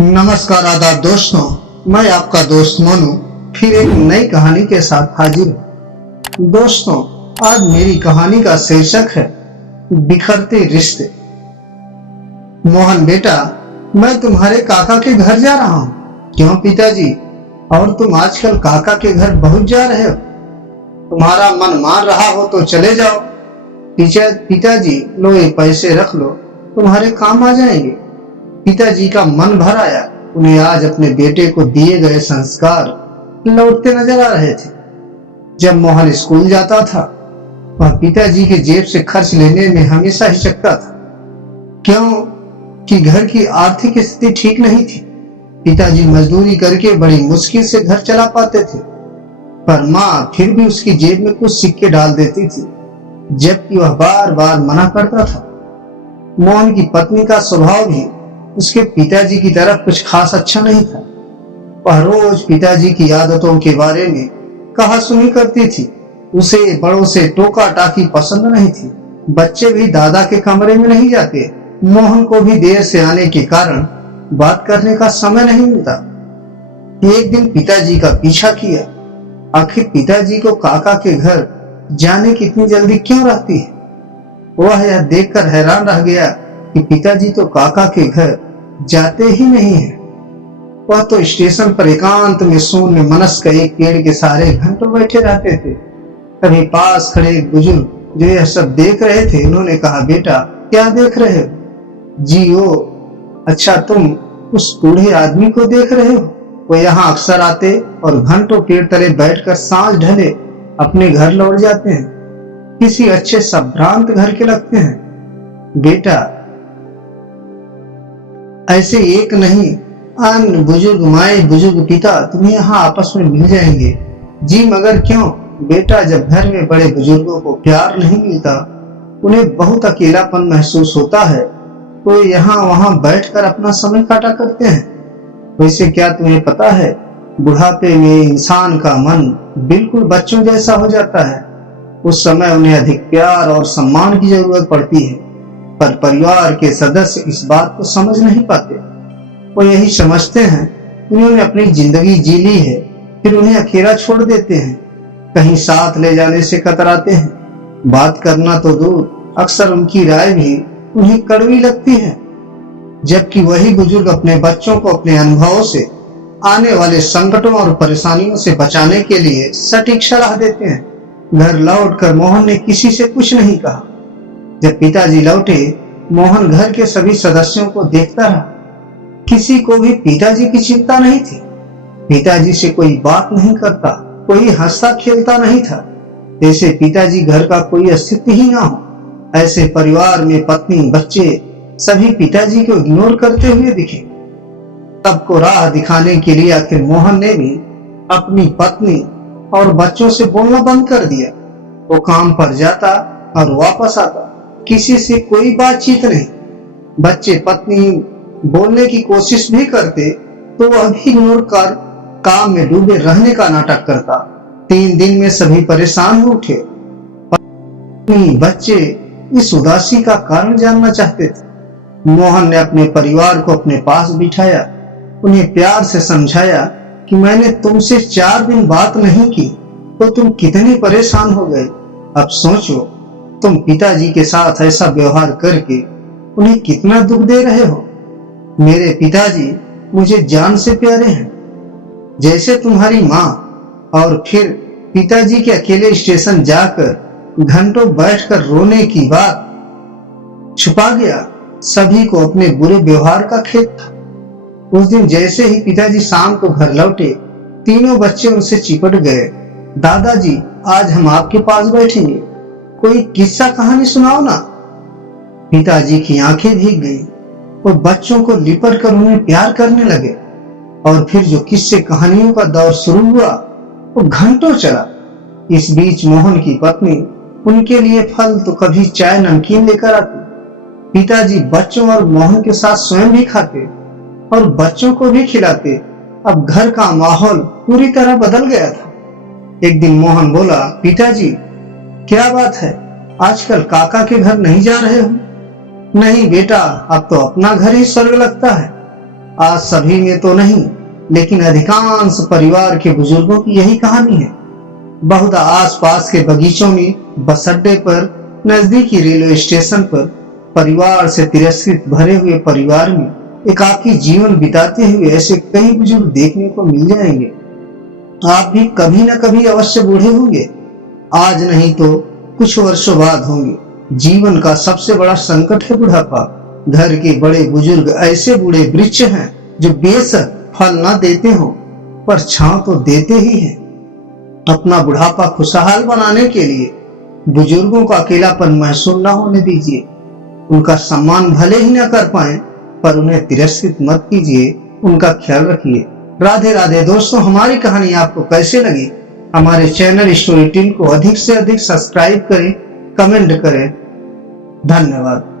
नमस्कार आदाब दोस्तों, मैं आपका दोस्त मोनू फिर एक नई कहानी के साथ हाजिर हूँ। दोस्तों, आज मेरी कहानी का शीर्षक है बिखरते रिश्ते। मोहन बेटा, मैं तुम्हारे काका के घर जा रहा हूँ। क्यों पिताजी? और तुम आजकल काका के घर बहुत जा रहे हो? तुम्हारा मन मान रहा हो तो चले जाओ। पिताजी, लो ये पैसे रख लो, तुम्हारे काम आ जाएंगे। पिताजी का मन भर आया। उन्हें आज अपने बेटे को दिए गए संस्कार लौटते नजर आ रहे थे। जब मोहन स्कूल जाता था, वह पिताजी के जेब से खर्च लेने में हमेशा हिचकता था। क्यों कि घर की आर्थिक स्थिति ठीक नहीं थी। पिताजी मजदूरी करके बड़ी मुश्किल से घर चला पाते थे, पर माँ फिर भी उसकी जेब में कुछ सिक्के डाल देती थी, जबकि वह बार बार मना करता था। मोहन की पत्नी का स्वभाव भी उसके पिताजी की तरफ कुछ खास अच्छा नहीं था। वह रोज पिताजी की आदतों के बारे में कहा सुनी करती थी। उसे बड़ों से टोका टाकी पसंद नहीं थी। बच्चे भी दादा के कमरे में नहीं जाते। मोहन को भी देर से आने के कारण बात करने का समय नहीं मिलता। एक दिन पिताजी का पीछा किया। आखिर पिताजी को काका के घर जाने की इतनी जल्दी क्यों रहती है? वह यह देखकर हैरान रह गया कि पिताजी तो काका के घर जाते ही नहीं है। वह तो स्टेशन पर एकांत में शून्य मनस्क एक पेड़ के सहारे घंटों बैठे रहते थे। कभी पास खड़े एक बुजुर्ग जो यह सब देख रहे थे, उन्होंने कहा, बेटा क्या देख रहे हो? जी ओ, अच्छा तुम उस बूढ़े आदमी को देख रहे हो? वो यहाँ अक्सर आते और घंटों पेड़ तले बैठकर सांझ ढले अपने घर लौट जाते हैं। किसी अच्छे संभ्रांत घर के लगते हैं। बेटा, ऐसे एक नहीं अन्य बुजुर्ग माए बुजुर्ग पिता तुम्हें यहाँ आपस में मिल जाएंगे। जी मगर क्यों बेटा? जब घर में बड़े बुजुर्गों को प्यार नहीं मिलता, उन्हें बहुत अकेलापन महसूस होता है, तो यहाँ वहाँ बैठकर अपना समय काटा करते हैं। वैसे क्या तुम्हें पता है, बुढ़ापे में इंसान का मन बिल्कुल बच्चों जैसा हो जाता है। उस समय उन्हें अधिक प्यार और सम्मान की जरूरत पड़ती है, पर परिवार के सदस्य इस बात को समझ नहीं पाते। वो यही समझते हैं उन्होंने अपनी जिंदगी जी ली है, फिर उन्हें अकेला छोड़ देते हैं। कहीं साथ ले जाने से कतराते हैं। बात करना तो दूर, अक्सर उनकी राय भी उन्हें कड़वी लगती है। जबकि वही बुजुर्ग अपने बच्चों को अपने अनुभवों से आने वाले संकटों और परेशानियों से बचाने के लिए सटीक सलाह देते हैं। घर लौटकर मोहन ने किसी से कुछ नहीं कहा। जब पिताजी लौटे, मोहन घर के सभी सदस्यों को देखता रहा। किसी को भी पिताजी की चिंता नहीं थी। पिताजी से कोई बात नहीं करता, कोई हंसता खेलता नहीं था, जैसे पिताजी घर का कोई अस्तित्व ही ना हो। ऐसे परिवार में पत्नी बच्चे सभी पिताजी को इग्नोर करते हुए दिखे। सबको राह दिखाने के लिए आखिर मोहन ने भी अपनी पत्नी और बच्चों से बोलना बंद कर दिया। वो काम पर जाता और वापस आता, किसी से कोई बातचीत नहीं। बच्चे पत्नी बोलने की कोशिश भी करते तो वह भी इग्नोर कर काम में डूबे रहने का नाटक करता। 3 दिन में सभी परेशान हो उठे। पत्नी बच्चे इस उदासी का कारण जानना चाहते थे। मोहन ने अपने परिवार को अपने पास बिठाया, उन्हें प्यार से समझाया कि मैंने तुमसे 4 दिन बात नहीं की तो तुम कितने परेशान हो गए। अब सोचो, तुम पिताजी के साथ ऐसा व्यवहार करके उन्हें कितना दुख दे रहे हो। मेरे पिताजी मुझे जान से प्यारे हैं, जैसे तुम्हारी माँ। और फिर पिताजी के अकेले स्टेशन जाकर घंटों बैठकर रोने की बात छुपा गया। सभी को अपने बुरे व्यवहार का खेद था। उस दिन जैसे ही पिताजी शाम को घर लौटे, तीनों बच्चे उनसे चिपट गए। दादाजी, आज हम आपके पास बैठेंगे, कोई किस्सा कहानी सुनाओ ना। पिताजी की आंखें भीग गई। वो बच्चों को लिपट कर उन्हें प्यार करने लगे। और फिर जो किस्से कहानियों का दौर शुरू हुआ, वो घंटों चला। इस बीच मोहन की पत्नी उनके लिए फल तो कभी चाय नमकीन लेकर आती। पिताजी बच्चों और मोहन के साथ स्वयं भी खाते और बच्चों को भी खिलाते। अब घर का माहौल पूरी तरह बदल गया था। एक दिन मोहन बोला, पिताजी क्या बात है, आजकल काका के घर नहीं जा रहे हो? नहीं बेटा, अब तो अपना घर ही स्वर्ग लगता है। आज सभी में तो नहीं, लेकिन अधिकांश परिवार के बुजुर्गों की यही कहानी है। बहुधा आसपास के बगीचों में, बस अड्डे पर, नजदीकी रेलवे स्टेशन पर, परिवार से तिरस्कृत भरे हुए परिवार में एकाकी जीवन बिताते हुए ऐसे कई बुजुर्ग देखने को मिल जाएंगे। आप भी कभी न कभी अवश्य बूढ़े होंगे, आज नहीं तो कुछ वर्षों बाद होंगे। जीवन का सबसे बड़ा संकट है बुढ़ापा। घर के बड़े बुजुर्ग ऐसे बूढ़े वृक्ष हैं जो बेशक फल न देते हो, पर छांव तो देते ही हैं। अपना बुढ़ापा खुशहाल बनाने के लिए बुजुर्गों को अकेलापन महसूस न होने दीजिए। उनका सम्मान भले ही न कर पाए, पर उन्हें तिरस्कृत मत कीजिए, उनका ख्याल रखिए। राधे राधे दोस्तों, हमारी कहानी आपको कैसे लगी? हमारे चैनल स्टोरी टीम को अधिक से अधिक सब्सक्राइब करें, कमेंट करें। धन्यवाद।